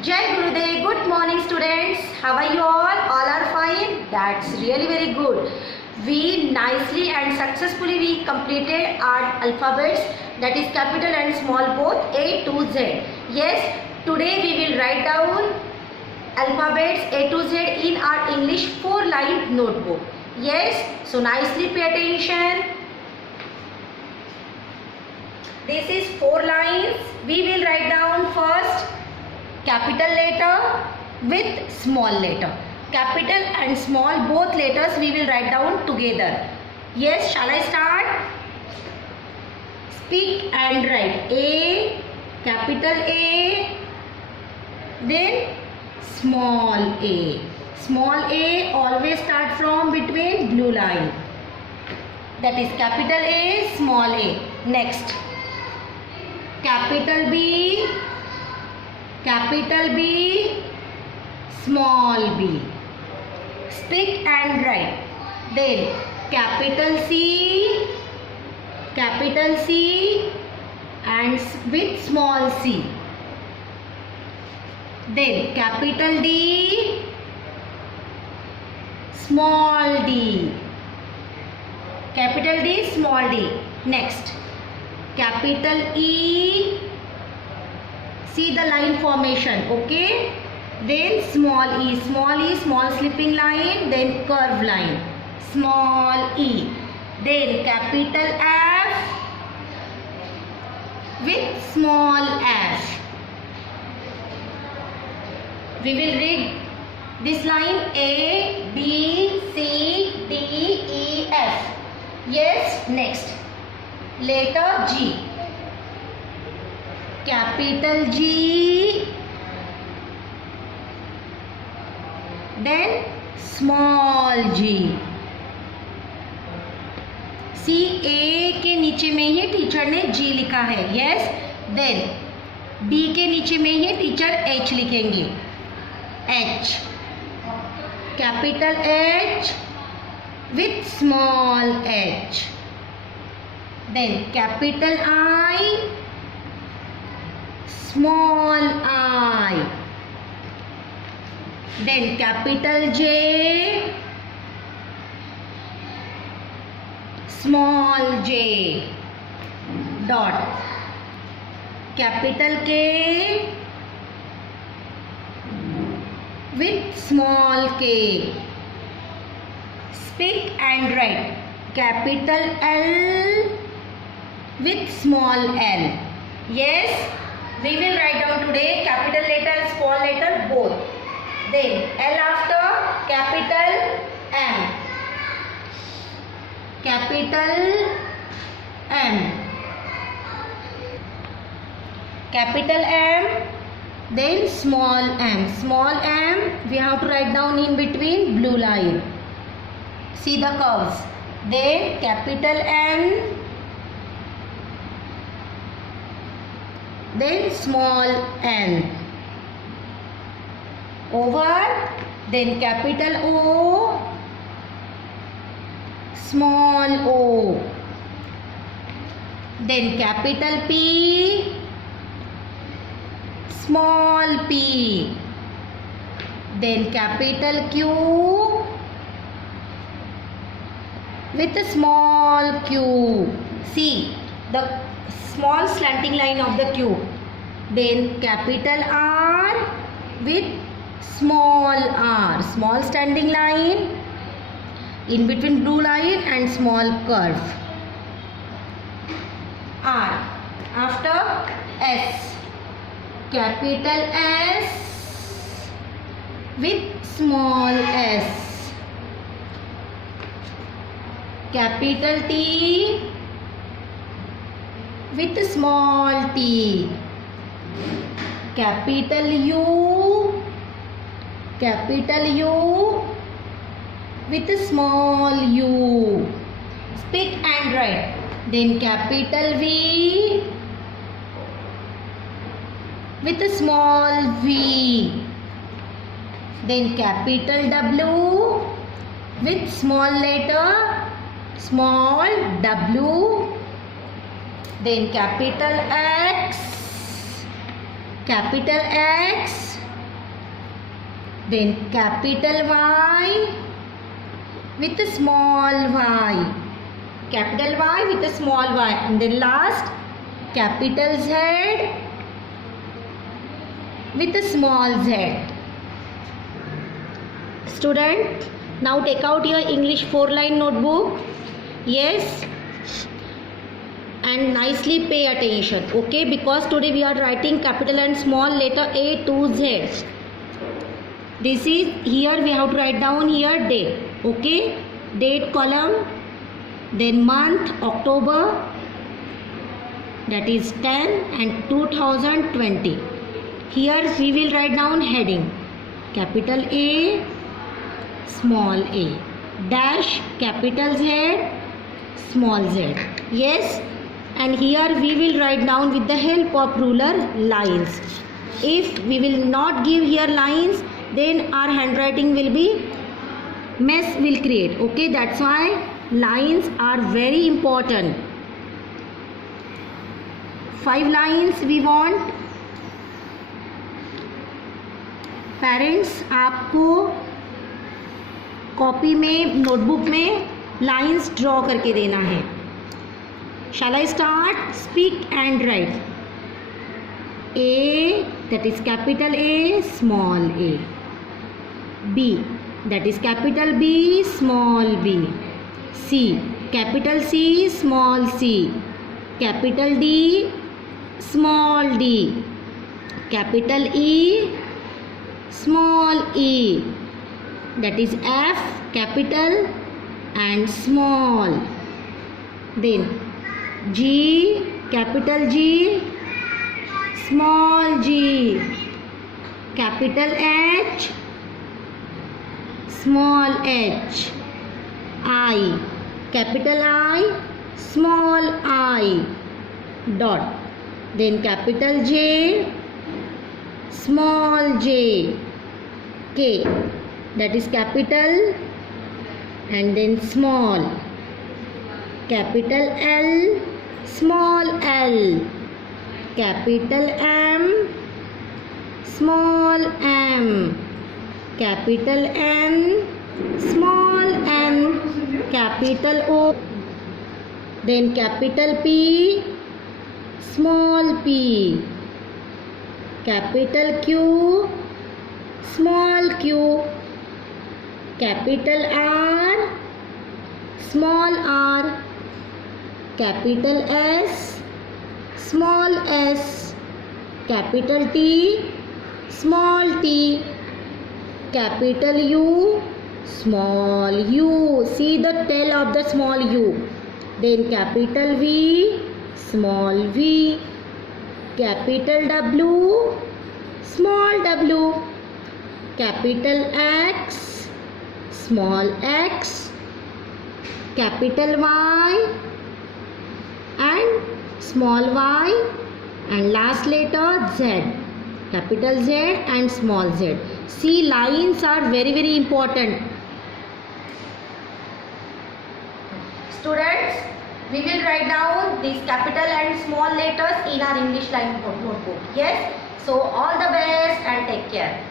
Jai Gurudev. Good morning, students. How are you all? All are fine. That's really very good. We nicely and successfully we completed our alphabets, that is capital and small both, A to Z. Yes, today we will write down alphabets A to Z in our English 4-line notebook. Yes, so nicely pay attention. This is 4 lines. We will write down first capital letter with small letter. Capital and small both letters we will write down together. Yes, shall I start? Speak and write. A, capital A, then small a. Small a always start from between blue line. That is capital A, small a. Next, capital B, small b. Speak and write. Then capital C and with small c. Then capital D, small d. Capital D, small d. Next, capital E. See the line formation, okay? Then small e, small slipping line, then curve line, small e. Then capital F with small f. We will read this line A, B, C, D, E, F. Yes, next, letter G. Capital G, then small g. सी ए के नीचे में ही teacher ने G लिखा है. Yes, then B के नीचे में ही teacher H लिखेंगे. H, capital H with small h. Then capital I, small I. Then capital J, small j. Dot. Capital K with small k. Speak and write. Capital L with small l. Yes, we will write down today capital letter and small letter both. Then L after capital M. Capital M. Capital M, then small m. Small m we have to write down in between blue line. See the curves. Then capital N, then small n. Over, then capital O, small o. Then capital P, small p. Then capital Q with a small q. See the small slanting line of the Q. Then capital R with small r. Small standing line in between blue line and small curve. R. After S. Capital S with small s. Capital T with small t. Capital U with small u. Speak and write. Then capital V with a small v. Then capital W with small letter small w. Then capital X then capital Y with a small y, capital Y with a small y, and then last capital Z with a small z. Student, now take out your English 4-line notebook. Yes, and nicely pay attention, okay, because today we are writing capital and small letter A to Z. This is, here we have to write down here date, okay, date column, then month October, that is 10 and 2020. Here we will write down heading capital A, small a, dash capital Z, small z. Yes, and here we will write down with the help of ruler lines. If we will not give here lines, then our handwriting will be mess will create, okay, that's why lines are very important. 5 lines we want. Parents, आपको copy में notebook में lines draw करके देना है. Shall I start? Speak and write. A, that is capital A, small a. B, that is capital B, small b. C, capital C, small c. Capital D, small d. Capital E, small e. That is F, capital and small. Then G, capital G, small g. Capital H, small h. I, capital I, small I. Dot. Then capital J, small j. K, that is capital and then small. Capital L, small l. Capital M, small m. Capital N, small n. Capital O, then capital P, small p. Capital Q, small q. Capital R, small r. Capital S, small s. Capital T, small t. Capital U, small u. See the tail of the small u. Then capital V, small v. Capital W, small w. Capital X, small x. Capital Y and small y, and last letter Z, capital Z and small z. See, lines are very important. Students, we will write down these capital and small letters in our English line notebook. Yes, so all the best and take care.